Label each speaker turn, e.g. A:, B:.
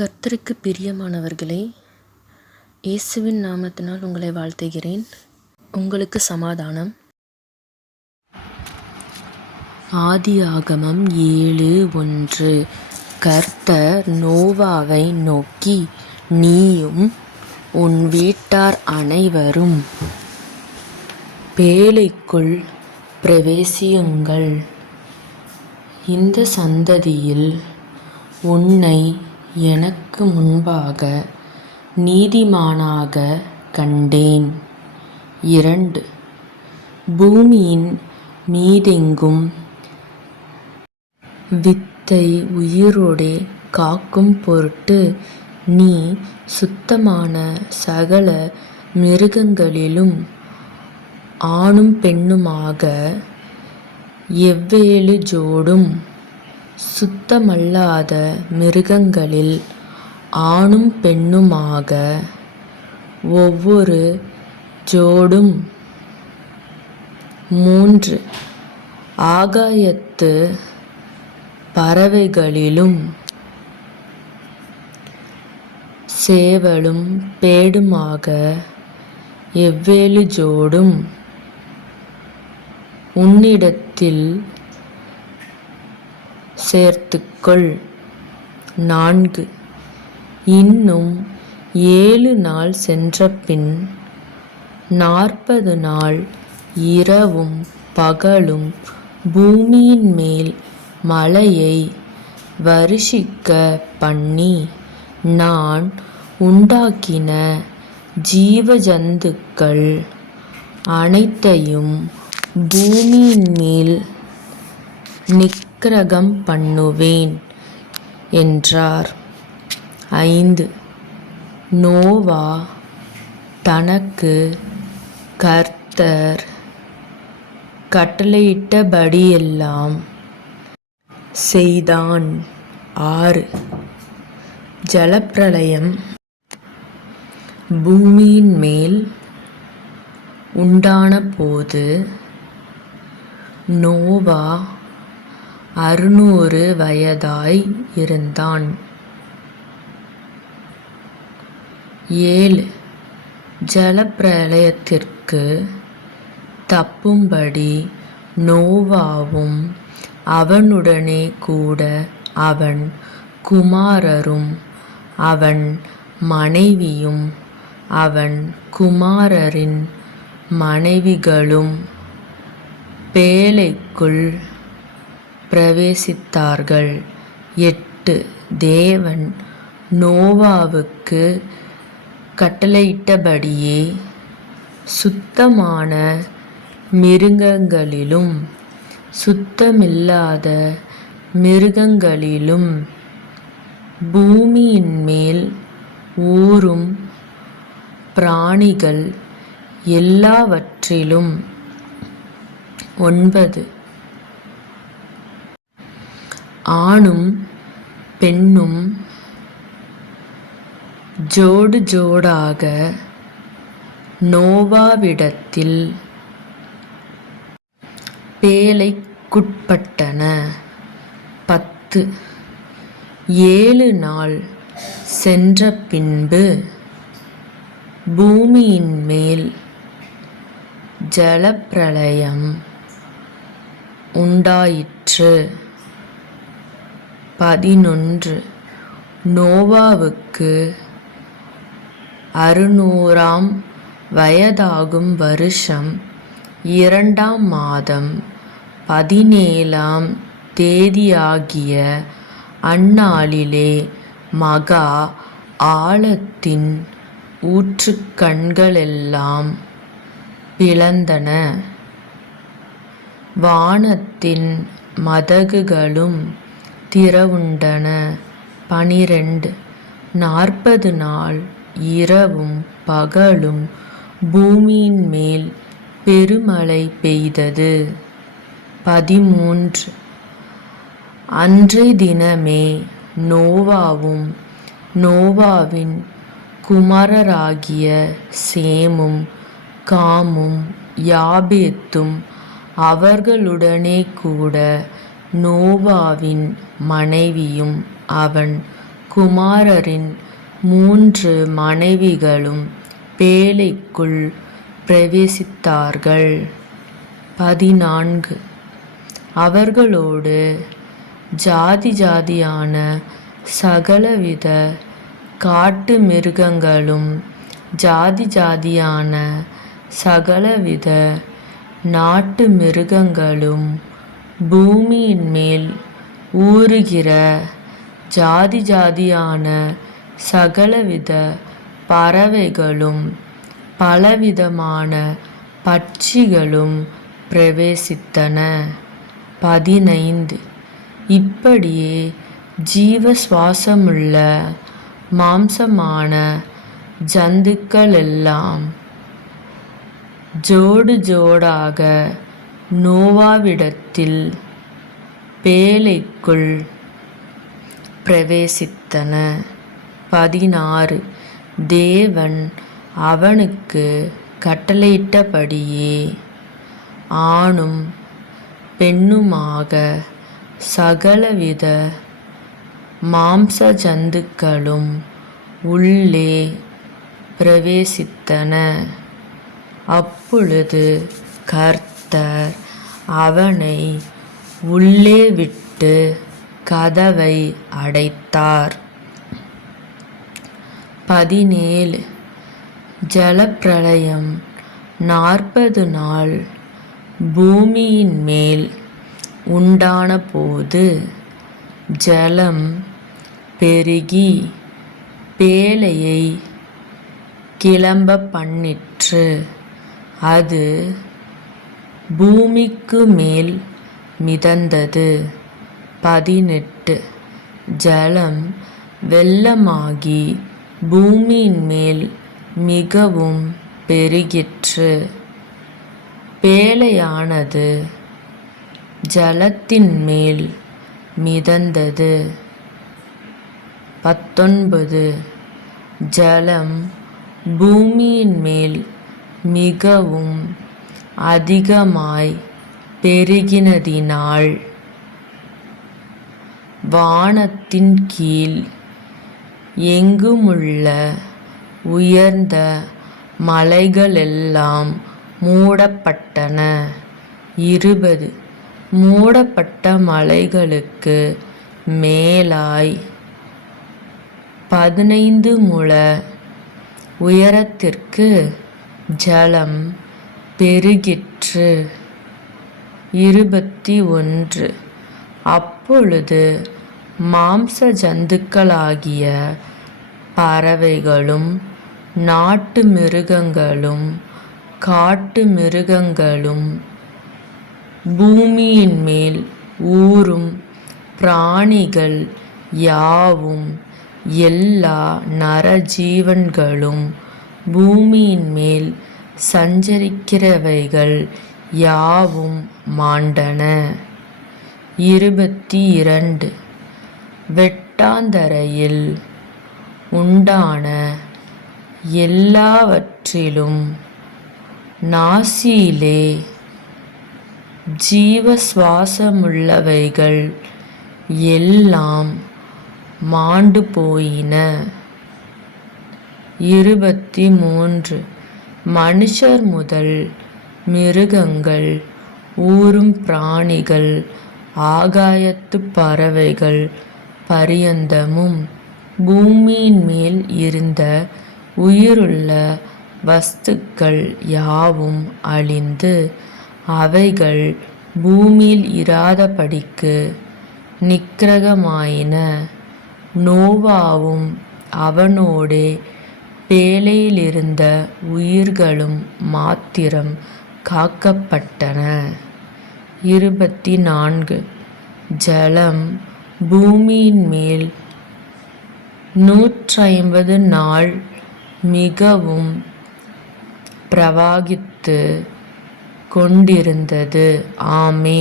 A: கர்த்தருக்கு பிரியமானவர்களே இயேசுவின் நாமத்தினால் உங்களை வாழ்த்துகிறேன். உங்களுக்கு சமாதானம். ஆதி ஆகமம் ஏழு ஒன்று. கர்த்தர் நோவாவை நோக்கி நீயும் உன் வீட்டார் அனைவரும் பேழைக்குள் பிரவேசியுங்கள். இந்த சந்ததியில் உன்னை எனக்கு முன்பாக நீதிமானாக கண்டேன். இரண்டு. பூமியின் மீதெங்கும் வித்தை உயிரோடே காக்கும் பொருட்டு நீ சுத்தமான சகல மிருகங்களிலும் ஆணும் பெண்ணுமாக எவ்வேழு ஜோடும் சுத்தமல்லாத மிருகங்களில் ஆணும் பெண்ணுமாக ஒவ்வொரு ஜோடும் மூன்று ஆகாயத்து பறவைகளிலும் சேவலும் பேடுமாக எவ்வேலு ஜோடும் உன்னிடத்தில் சேர்த்துக்கொள். நான்கு. இன்னும் ஏழு நாள் சென்றபின் நாற்பது நாள் இரவும் பகலும் பூமியின் மேல் மழையை வருஷிக்க பண்ணி நான் உண்டாக்கின ஜீவஜந்துக்கள் அனைத்தையும் பூமியின் மேல் நிக் நிக்கிரகம் பண்ணுவேன் என்றார். ஐந்து. நோவா தனக்கு கர்த்தர் கட்டளையிட்டபடியெல்லாம் செய்தான். ஆறு. ஜலப்பிரளயம் பூமியின் மேல் உண்டானபோது நோவா அறுநூறு வயதாய் இருந்தான். ஏழு. ஜலப்பிரளயத்திற்கு தப்பும்படி நோவாவும் அவனுடனே கூட அவன் குமாரரும் அவன் மனைவியும் அவன் குமாரரின் மனைவிகளும் பேழைக்குள் பிரவேசித்தார்கள். எட்டு தேவன் நோவாவுக்கு கட்டளையிட்டபடியே சுத்தமான மிருகங்களிலும் சுத்தமில்லாத மிருகங்களிலும் பூமியின் மேல் ஊறும் பிராணிகள் எல்லாவற்றிலும். ஒன்பது ஆணும் பெண்ணும் ஜோடு ஜோடாக நோவாவிடத்தில் பேழைக்குட்பட்டன. பத்து. ஏழு நாள் சென்ற பின்பு பூமியின் மேல் ஜலப்பிரளயம் உண்டாயிற்று. பதினொன்று. நோவாவுக்கு அறுநூறாம் வயதாகும் வருஷம் இரண்டாம் மாதம் பதினேழாம் தேதியாகிய அந்நாளிலே மகா ஆழத்தின் ஊற்றுக்கண்களெல்லாம் பிளந்தன. வானத்தின் மதகுகளும் திறவுண்டன. பனிரெண்டு. நாற்பது நாள் இரவும் பகலும் பூமியின் மேல் பெருமழை பெய்தது. பதிமூன்று. அன்றை தினமே நோவாவும் நோவாவின் குமாரராகிய சேமும் காமும் யாபேத்தும் அவர்களுடனே கூட நோவாவின் மனைவியும் அவன் குமாரரின் மூன்று மனைவிகளும் பேழைக்குள் பிரவேசித்தார்கள். பதினான்கு. அவர்களோடு ஜாதி ஜாதியான சகலவித காட்டு மிருகங்களும் ஜாதி ஜாதியான சகலவித நாட்டு மிருகங்களும் பூமியின் மேல் ஊறுகிற ஜாதி ஜாதியான சகலவித பறவைகளும் பலவிதமான பட்சிகளும் பிரவேசித்தன. பதினைந்து. இப்படியே ஜீவ சுவாசமுள்ள மாம்சமான ஜந்துக்களெல்லாம் ஜோடு ஜோடாக நோவாவிடத்தில் பேழைக்குள் பிரவேசித்தன. பதினாறு. தேவன் அவனுக்கு கட்டளையிட்டபடியே ஆணும் பெண்ணுமாக சகலவித மாம்ச ஜந்துக்களும் உள்ளே பிரவேசித்தன. அப்பொழுது கர்த்தர் அவனை உள்ளே விட்டு கதவை அடைத்தார். பதினேழு. ஜலப்பிரளயம் நாற்பது நாள் பூமியின் மேல் உண்டானபோது ஜலம் பெருகி பேழையை கிளம்ப பண்ணிற்று. அது பூமிக்கு மேல் மிதந்தது. பதினெட்டு. ஜலம் வெள்ளமாகி பூமியின் மேல் மிகவும் பெருகிற்று. பேழையானது ஜலத்தின் மேல் மிதந்தது. பத்தொன்பது. ஜலம் பூமியின் மேல் மிகவும் அதிகமாய் பெருகினதினால் வானத்தின் கீழ் எங்குமுள்ள உயர்ந்த மலைகளெல்லாம் மூடப்பட்டன. இருபது. மூடப்பட்ட மலைகளுக்கு மேலாய் பதினைந்து முழ உயரத்திற்கு ஜலம் பெருகிற்று. இருபத்தி ஒன்று. அப்பொழுது மாம்ச ஜந்துக்களாகிய பறவைகளும் நாட்டு மிருகங்களும் காட்டு மிருகங்களும் பூமியின் மேல் ஊறும் பிராணிகள் யாவும் எல்லா நரஜீவன்களும் பூமியின் மேல் சஞ்சரிக்கிறவைகள் யாவும் மாண்டன. இருபத்தி இரண்டு வெட்டாந்தரையில் உண்டான எல்லாவற்றிலும் நாசியிலே ஜீவசுவாசமுள்ளவைகள் எல்லாம் மாண்டு போயின. இருபத்தி மூன்று மனுஷர் முதல் மிருகங்கள் ஊரும் பிராணிகள் ஆகாயத்து பறவைகள் பரியந்தமும் பூமியின் மேல் இருந்த உயிருள்ள வஸ்துக்கள் யாவும் அழிந்து அவைகள் பூமியில் இராதபடிக்கு நிக்கிரகமாயின. நோவாவும் அவனோடே பேழையிலிருந்த உயிர்களும் மாத்திரம் காக்கப்பட்டன. இருபத்தி நான்கு ஜலம் பூமியின் மேல். நூற்றைம்பது நாள் மிகவும் பிரவாகித்து கொண்டிருந்தது. ஆமே